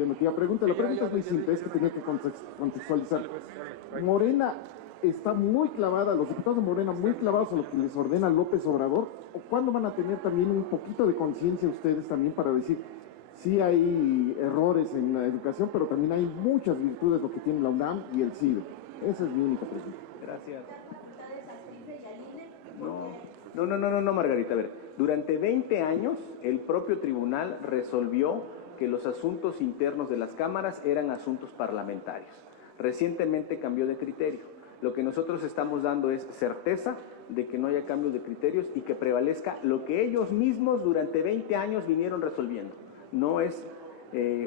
pidiendo que ya pregunte. La pregunta es muy simple, es que tenía que contextualizar. Morena está muy clavada, los diputados de Morena muy clavados a lo que les ordena López Obrador. ¿O cuándo van a tener también un poquito de conciencia ustedes también para decir, sí hay errores en la educación, pero también hay muchas virtudes lo que tiene la UNAM y el CIDE? Esa es mi única pregunta. Gracias. No, Margarita. A ver, durante 20 años el propio tribunal resolvió que los asuntos internos de las cámaras eran asuntos parlamentarios. Recientemente cambió de criterio. Lo que nosotros estamos dando es certeza de que no haya cambios de criterios y que prevalezca lo que ellos mismos durante 20 años vinieron resolviendo. No es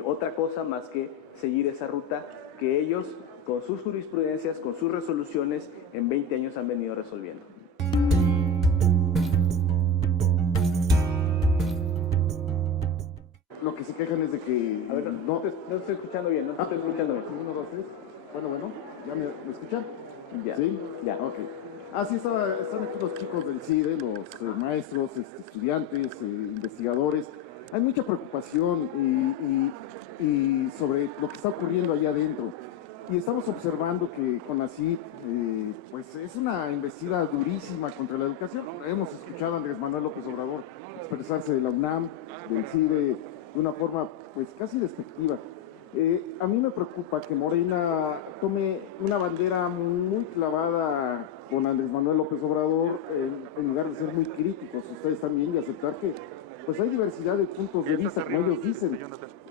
otra cosa más que seguir esa ruta que ellos, con sus jurisprudencias, con sus resoluciones, en 20 años han venido resolviendo. Lo que se quejan es de que... A ver, no te estoy escuchando bien, no te estoy escuchando bien. 1, 2, 3. Bueno, ¿ya me escuchan? Ya. ¿Sí? Ya. Ok. Sí, están aquí los chicos del CIDE, los maestros, estudiantes, investigadores. Hay mucha preocupación y sobre lo que está ocurriendo allá adentro. Y estamos observando que CONACYT pues es una embestida durísima contra la educación. Hemos escuchado a Andrés Manuel López Obrador expresarse de la UNAM, del CIDE, de una forma pues casi despectiva. A mí me preocupa que Morena tome una bandera muy clavada con Andrés Manuel López Obrador en lugar de ser muy críticos ustedes también y aceptar que pues hay diversidad de puntos de vista, como ellos dicen,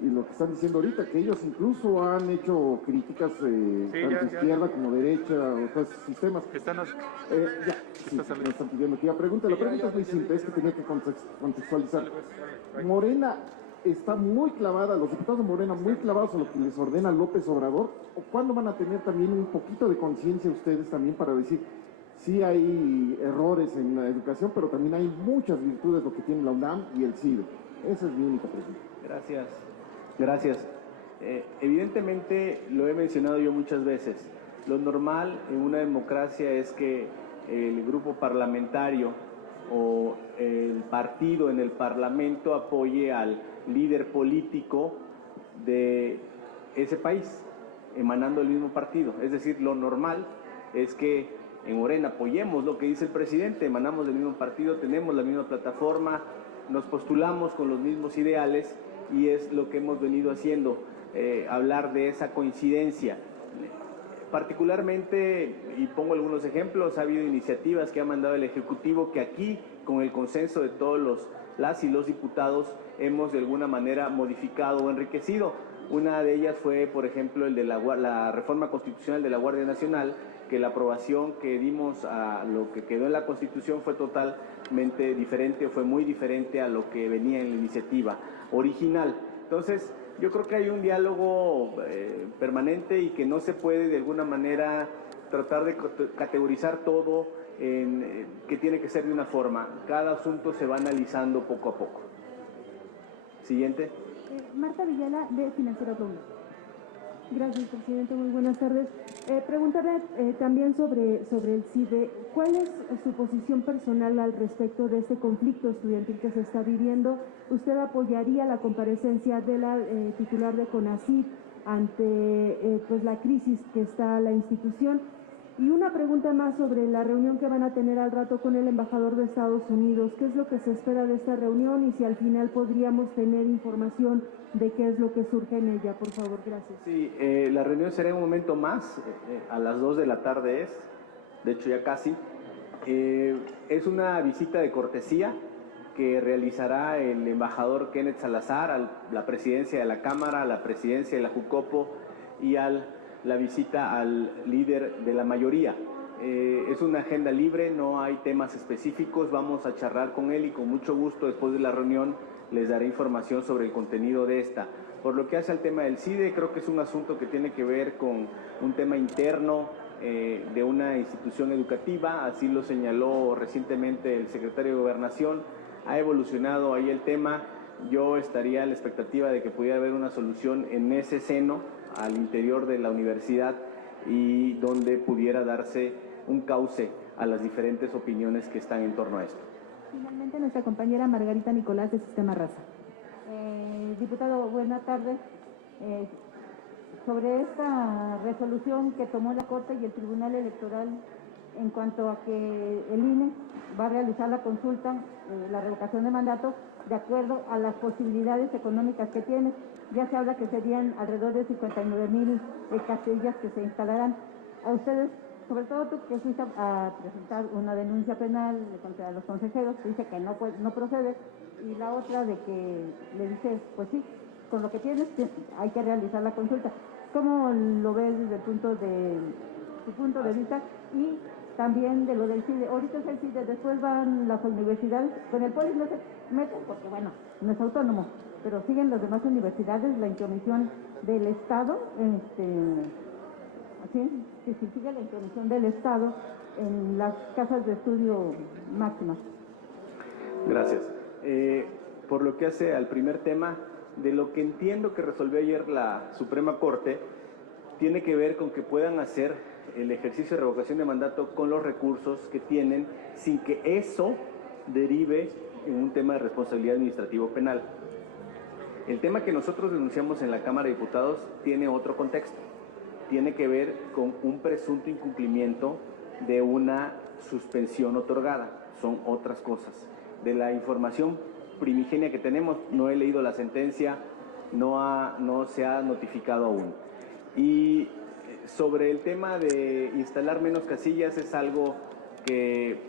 y lo que están diciendo ahorita, que ellos incluso han hecho críticas tanto izquierda como derecha, o todos esos sistemas. Me están pidiendo que ya pregunte. La pregunta es muy simple, es que tenía que contextualizar. Morena está muy clavada, los diputados de Morena muy clavados a lo que les ordena López Obrador. ¿O cuándo van a tener también un poquito de conciencia ustedes también para decir, sí hay errores en la educación, pero también hay muchas virtudes lo que tiene la UNAM y el CIDE? Esa es mi única pregunta. Gracias. Evidentemente, lo he mencionado yo muchas veces, lo normal en una democracia es que el grupo parlamentario o el partido en el parlamento apoye al líder político de ese país, emanando del mismo partido. Es decir, lo normal es que en Morena apoyemos lo que dice el presidente, emanamos del mismo partido, tenemos la misma plataforma, nos postulamos con los mismos ideales y es lo que hemos venido haciendo, hablar de esa coincidencia. Particularmente, y pongo algunos ejemplos, ha habido iniciativas que ha mandado el Ejecutivo que aquí, con el consenso de todos las y los diputados, hemos de alguna manera modificado o enriquecido. Una de ellas fue, por ejemplo, el de la reforma constitucional de la Guardia Nacional, que la aprobación que dimos a lo que quedó en la Constitución fue totalmente diferente, o fue muy diferente a lo que venía en la iniciativa original. Entonces, yo creo que hay un diálogo permanente y que no se puede de alguna manera tratar de categorizar todo que tiene que ser de una forma. Cada asunto se va analizando poco a poco. Siguiente. Marta Villela, de Financiera Pública. Gracias, presidente. Muy buenas tardes. Preguntarle también sobre el CIDE. ¿Cuál es su posición personal al respecto de este conflicto estudiantil que se está viviendo? ¿Usted apoyaría la comparecencia de la titular de CONACYT ante pues la crisis que está la institución? Y una pregunta más sobre la reunión que van a tener al rato con el embajador de Estados Unidos. ¿Qué es lo que se espera de esta reunión y si al final podríamos tener información de qué es lo que surge en ella? Por favor, gracias. Sí, la reunión será en un momento más, a las 2 de la tarde de hecho ya casi. Es una visita de cortesía que realizará el embajador Kenneth Salazar a la presidencia de la Cámara, a la presidencia de la Jucopo y la visita al líder de la mayoría. Es una agenda libre, no hay temas específicos, vamos a charlar con él y con mucho gusto después de la reunión les daré información sobre el contenido de esta. Por lo que hace al tema del CIDE, creo que es un asunto que tiene que ver con un tema interno de una institución educativa, así lo señaló recientemente el secretario de Gobernación, ha evolucionado ahí el tema, yo estaría a la expectativa de que pudiera haber una solución en ese seno, al interior de la universidad y donde pudiera darse un cauce a las diferentes opiniones que están en torno a esto. Finalmente, nuestra compañera Margarita Nicolás de Sistema Raza. Diputado, buena tarde. Eh, sobre esta resolución que tomó la Corte y el Tribunal Electoral en cuanto a que el INE va a realizar la consulta, la revocación de mandato, de acuerdo a las posibilidades económicas que tiene. Ya se habla que serían alrededor de 59,000 casillas que se instalarán. A ustedes, sobre todo tú que fuiste a presentar una denuncia penal contra los consejeros, que dice que no procede, y la otra de que le dices, pues sí, con lo que tienes hay que realizar la consulta. ¿Cómo lo ves desde el punto de tu punto de vista? Y también de lo del CIDE. Ahorita es el CIDE, después van las universidades. Con el POLI no se meten porque, bueno, no es autónomo, pero siguen las demás universidades, la intromisión del Estado, sí, que si sigue la intromisión del Estado en las casas de estudio máximas. Gracias. Por lo que hace al primer tema, de lo que entiendo que resolvió ayer la Suprema Corte, tiene que ver con que puedan hacer el ejercicio de revocación de mandato con los recursos que tienen, sin que eso derive en un tema de responsabilidad administrativa penal. El tema que nosotros denunciamos en la Cámara de Diputados tiene otro contexto. Tiene que ver con un presunto incumplimiento de una suspensión otorgada. Son otras cosas. De la información primigenia que tenemos, no he leído la sentencia, no se ha notificado aún. Y sobre el tema de instalar menos casillas, es algo que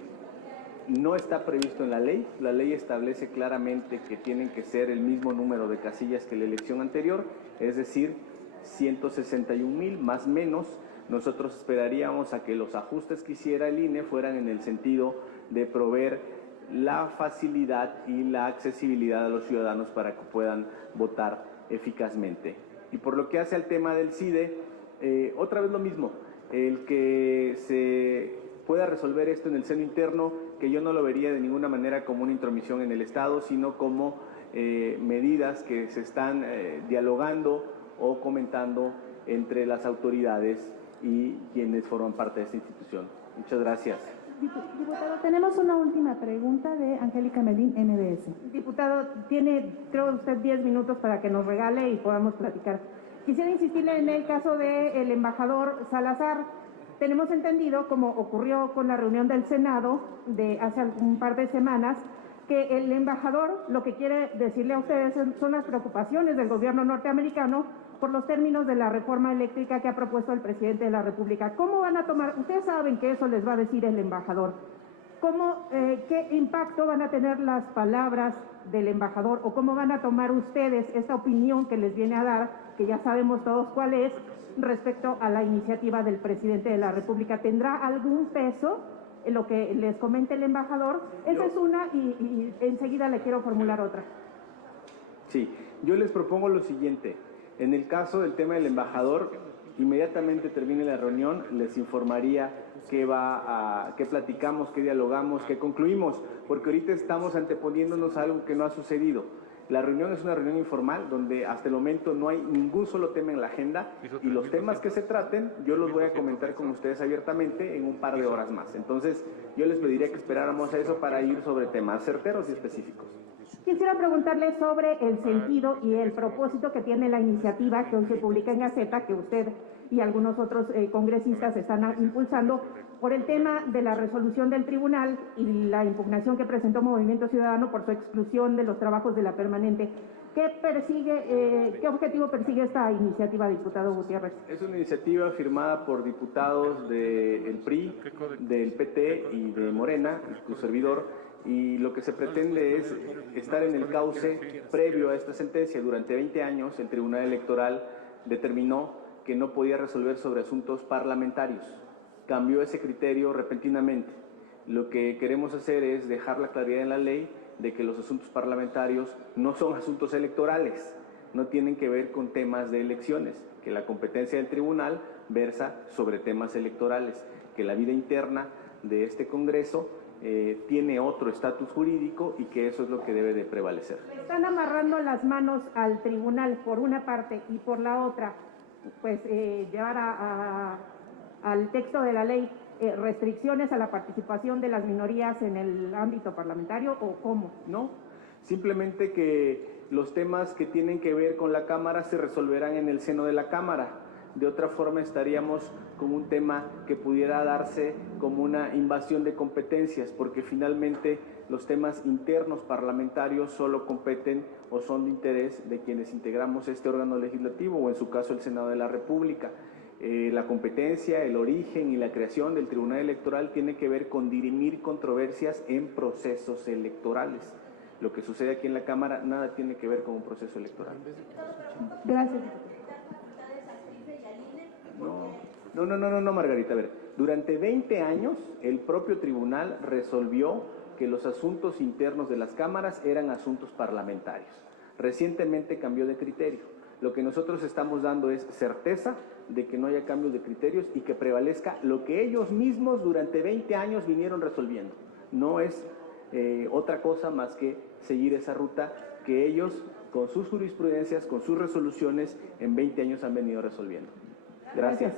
no está previsto en la ley. La ley establece claramente que tienen que ser el mismo número de casillas que la elección anterior, es decir, 161,000 más menos. Nosotros esperaríamos a que los ajustes que hiciera el INE fueran en el sentido de proveer la facilidad y la accesibilidad a los ciudadanos para que puedan votar eficazmente. Y por lo que hace al tema del CIDE, otra vez lo mismo, el que se pueda resolver esto en el seno interno, que yo no lo vería de ninguna manera como una intromisión en el Estado, sino como medidas que se están dialogando o comentando entre las autoridades y quienes forman parte de esta institución. Muchas gracias. Diputado, tenemos una última pregunta de Angélica Melín, MBS. Diputado, tiene, creo usted, 10 minutos para que nos regale y podamos platicar. Quisiera insistirle en el caso del embajador Salazar. Tenemos entendido, como ocurrió con la reunión del Senado de hace un par de semanas, que el embajador lo que quiere decirle a ustedes son las preocupaciones del gobierno norteamericano por los términos de la reforma eléctrica que ha propuesto el presidente de la República. ¿Cómo van a tomar? Ustedes saben que eso les va a decir el embajador. ¿Qué impacto van a tener las palabras del embajador o cómo van a tomar ustedes esta opinión que les viene a dar, que ya sabemos todos cuál es, respecto a la iniciativa del presidente de la República? ¿Tendrá algún peso en lo que les comente el embajador? Esa es una y enseguida le quiero formular otra. Sí, yo les propongo lo siguiente. En el caso del tema del embajador, inmediatamente termine la reunión, les informaría qué platicamos, qué dialogamos, qué concluimos, porque ahorita estamos anteponiéndonos a algo que no ha sucedido. La reunión es una reunión informal donde hasta el momento no hay ningún solo tema en la agenda y los temas que se traten yo los voy a comentar con ustedes abiertamente en un par de horas más. Entonces yo les pediría que esperáramos a eso para ir sobre temas certeros y específicos. Quisiera preguntarle sobre el sentido y el propósito que tiene la iniciativa que hoy se publica en Gaceta, que usted y algunos otros congresistas están impulsando, por el tema de la resolución del tribunal y la impugnación que presentó Movimiento Ciudadano por su exclusión de los trabajos de la permanente. ¿Qué objetivo persigue esta iniciativa, diputado Gutiérrez? Es una iniciativa firmada por diputados del PRI, del PT y de Morena, su servidor, y lo que se pretende es estar en el cauce previo a esta sentencia. Durante 20 años el Tribunal Electoral determinó que no podía resolver sobre asuntos parlamentarios. Cambió ese criterio repentinamente. Lo que queremos hacer es dejar la claridad en la ley de que los asuntos parlamentarios no son asuntos electorales, no tienen que ver con temas de elecciones, que la competencia del tribunal versa sobre temas electorales, que la vida interna de este Congreso tiene otro estatus jurídico y que eso es lo que debe de prevalecer. Están amarrando las manos al tribunal por una parte y por la otra, pues llevar al texto de la ley restricciones a la participación de las minorías en el ámbito parlamentario, ¿o cómo? No, Simplemente que los temas que tienen que ver con la Cámara se resolverán en el seno de la Cámara. De otra forma estaríamos con un tema que pudiera darse como una invasión de competencias, porque finalmente los temas internos parlamentarios solo competen o son de interés de quienes integramos este órgano legislativo o en su caso el Senado de la República. La competencia, el origen y la creación del Tribunal Electoral tiene que ver con dirimir controversias en procesos electorales. Lo que sucede aquí en la Cámara nada tiene que ver con un proceso electoral. Gracias. No, Margarita. A ver, durante 20 años el propio tribunal resolvió que los asuntos internos de las cámaras eran asuntos parlamentarios. Recientemente cambió de criterio. Lo que nosotros estamos dando es certeza de que no haya cambios de criterios y que prevalezca lo que ellos mismos durante 20 años vinieron resolviendo. No es otra cosa más que seguir esa ruta que ellos, con sus jurisprudencias, con sus resoluciones, en 20 años han venido resolviendo. Gracias.